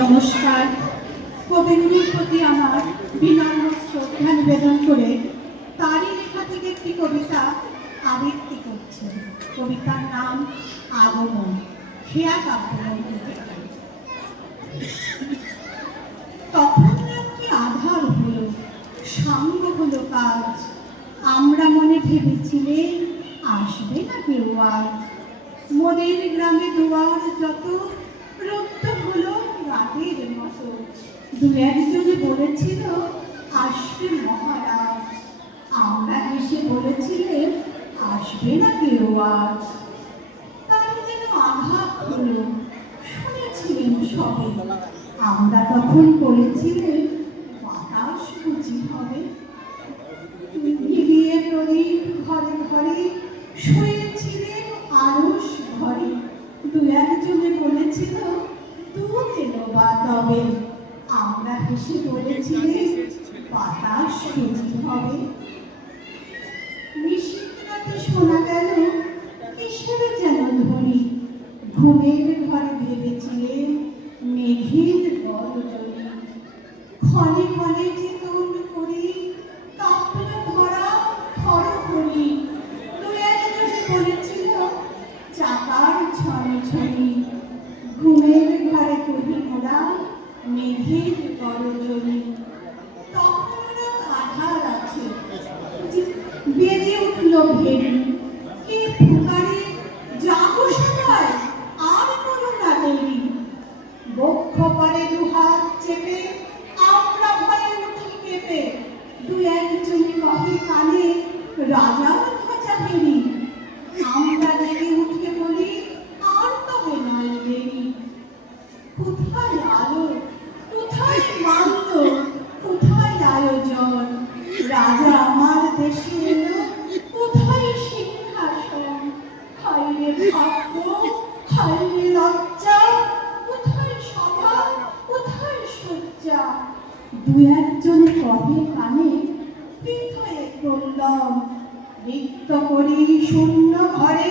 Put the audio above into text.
নমস্কার। কবিগুরুর প্রতি আমার বিনম্র শ্রদ্ধা নিবেদন করে তারই লেখা থেকে একটি কবিতা আবৃত্তি করছেন। কবিতার নাম আগমন, খেয়া কাব্যগ্রন্থ থেকে। তখন একটি আধার হলো, সাঙ্গ হলো কাজ, আমরা মনে ভেবেছিলেন আসবে না কেউ আজ। মনের গ্রামে দুয়ার যত রক্ত হলো রাতের মতো, দু একজনে বলেছিল আসবে মহারাজ, আমরা হেসে বলেছিলেন আসবে না কেউ আজ। তার যেন আঘাত হলো, শুনেছিলেন সবে, আমরা তখন বলেছিলেন বাতাস বুঝি হবে। নিবিয়ে প্রদীপ ঘরে ঘরে শুয়েছিলেন আরশ ঘরে, দু একজনে বলেছিল দুধ এলো বা তবে, আমরা হেসে বলেছিলেন বাতাস বুঝি হবে। নিশীথ রাতে শোনা গেল কিসের যেন ধ্বনি, ঘুমের ঘরে ভেবেছিলেন মেঘের গর্জনি। ক্ষণে ক্ষণে চেতন করে কাঁপল ধরা থরথরি, দু একজনে বলেছিল চাকার ঝনঝনি। ঘুমের ঘরে কহি মোরা মেঘের গর্জনি। তখনও আধার আছে, বেজে উঠল ভেরি, কে ফুকারে জাগো সবাই আর করো না দেরি। বক্ষ পারে দুহাত চেপে আমরা ভয়ে উঠি কেঁপে, দু একজনে কহে কানে রাজার ধ্বজা ফেরি। আমরা জেগে উঠে বলি আর তবে নয় দেরি। কোথায় আলো, কোথায় মান্য, কোথায় আয়োজন, রাজা আমার দেশে এলো কোথায় সিংহাসন। হায়রে ভাগ্য, হায়রে লজ্জা, কোথায় সভা, কোথায় শয্যা। দু একজনে কহে কানে বৃথায় করলাম, রিক্ত করি শূন্য ঘরে